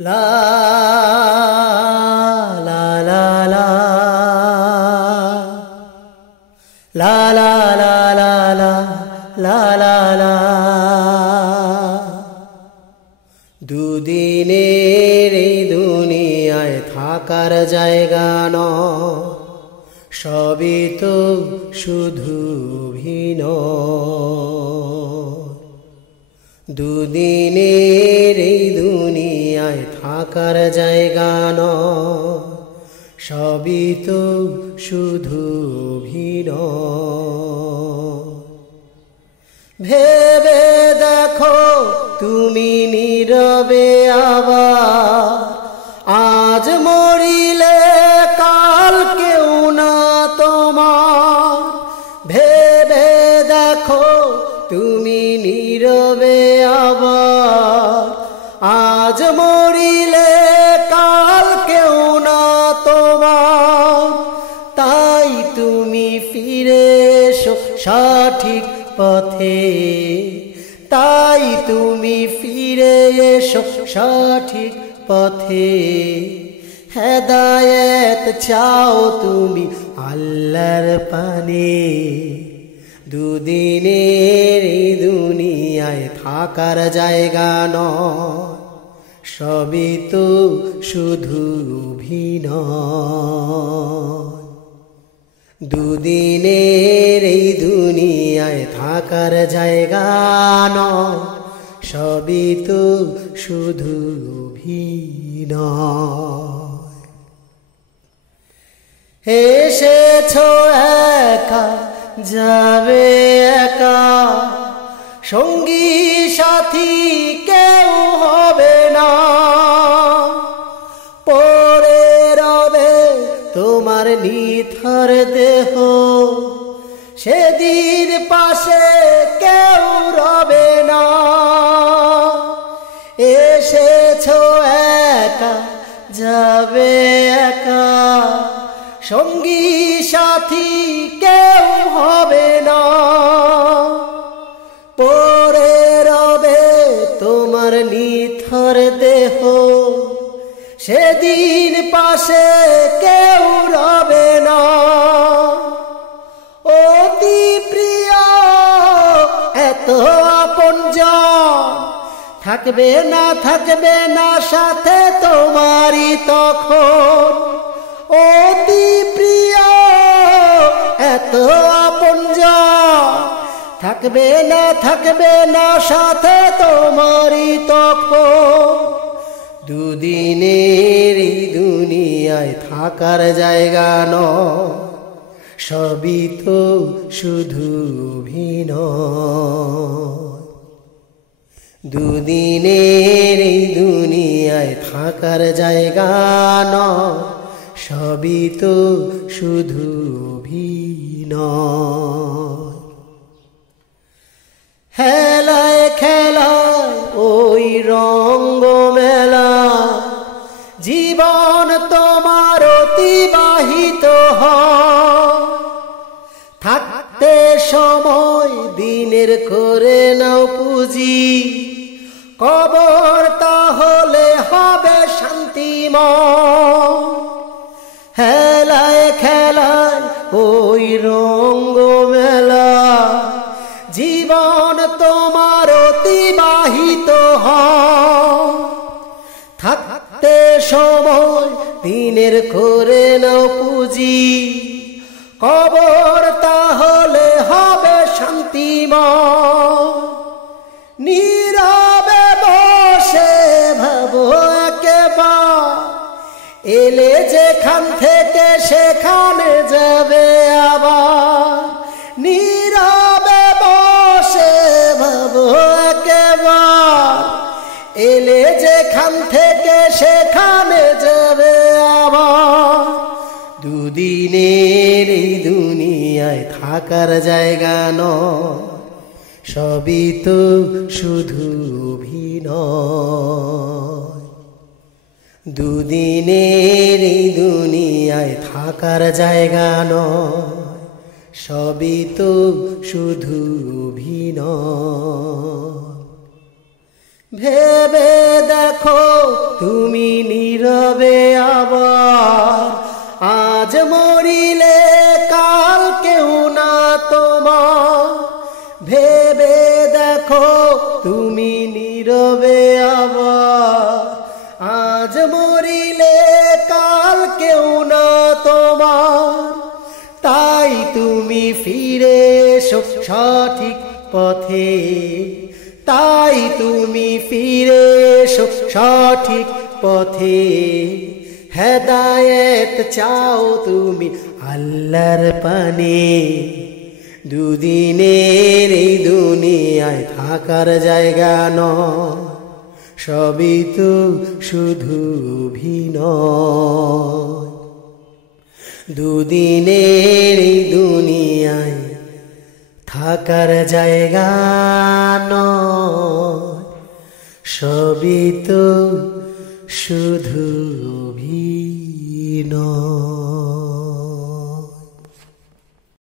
লা লা লা লা লা লা লা লা লা লা লা দুদিনের এই দুনিয়ায় থাকার জায়গা নয়, সবই তো শুধু অভিনয়। দুদিনের এই দুনিয়ায় থাকার জায়গা নয়, সবই তো শুধু অভিনয়। ভেবে দেখো তুমি নীরবে আবার, আজ মরিলে কাল কেউ না তোমার। ভেবে দেখো তুমি নীরবে আবার, আজ মরিলে কাল কেউ না তোমার। তাই তুমি ফিরে এসো সঠিক পথে, তাই তুমি ফিরে এসো সঠিক পথে। হেদায়েত চাও তুমি আল্লাহর পানে। দুদিনের এই দুনিয়ায় থাকার জায়গা নয়, সবই তো শুধু অভিনয়। দুদিনের এই দুনিয়ায় থাকার জায়গা নয়, সবই তো শুধু অভিনয়। এসেছো একা যাবে একা, সঙ্গী সাথী কেউ হবে না। পড়ে রবে তোমার নিথর দেহ, সেদিন পাশে কেউ রবে না। এসেছো একা যাবে একা, সঙ্গী সাথী কেউ হবে না। পড়ে রবে তোমার নিথর দেহ, সেদিন পাশে কেউ রবে না। অতি প্রিয় এত আপনজন, থাকবে না সাথে তোমারই তখন। অতি প্রিয় এত আপনজন, থাকবে না সাথে তোমারই তখন। দুদিনের এই দুনিয়ায় থাকার জায়গা নয়, সবই তো শুধু অভিনয়। দুদিনের এই দুনিয়ায় থাকার জায়গা নয়, সবই তো শুধু অভিনয়। হেলায় খেলায় ওই রঙ্গ মেলা, জীবন তোমার অতিবাহিত হয়। থাকতে সময় দিনের করে নাও পুঁজি, কবর তাহলে হবে শান্তিময়। হেলায় খেলায় ওই রঙ্গ মেলা, জীবন তোমার অতিবাহিত হয়। থাকতে সময় দিনের করে নাও পুঁজি, কবর তাহলে হবে শান্তিময়। নীরবে বসে ভাবো একবার, এলে যেখান থেকে সেখানে যাবে আবার। নীরবে বসে ভাবো একবার, এলে যেখান থেকে সেখানে যাবে আবার। দুদিনের এই দুনিয়ায় থাকার জায়গা নয়, সবই তো শুধু অভিনয়। দুদিনের এই দুনিয়ায় থাকার জায়গা নয়, সবই তো শুধু অভিনয়। ভেবে দেখো তুমি নীরবে আবার, আজ মরিলে কাল কেউ না তোমার। ভেবে দেখো তুমি নীরবে আবার, আজ মরিলে কাল কেউ না তোমার। তাই তুমি ফিরে এসো সঠিক পথে, তাই তুমি ফিরে এসো সঠিক পথে। হেদায়েত চাও তুমি আল্লাহর পানে, দুদিনের এই দুনিয়ায় থাকার জায়গা নয়, সবই তো শুধু অভিনয়। দুদিনের এই দুনিয়ায় থাকার জায়গা নয়, সবই তো শুধু অভিনয়।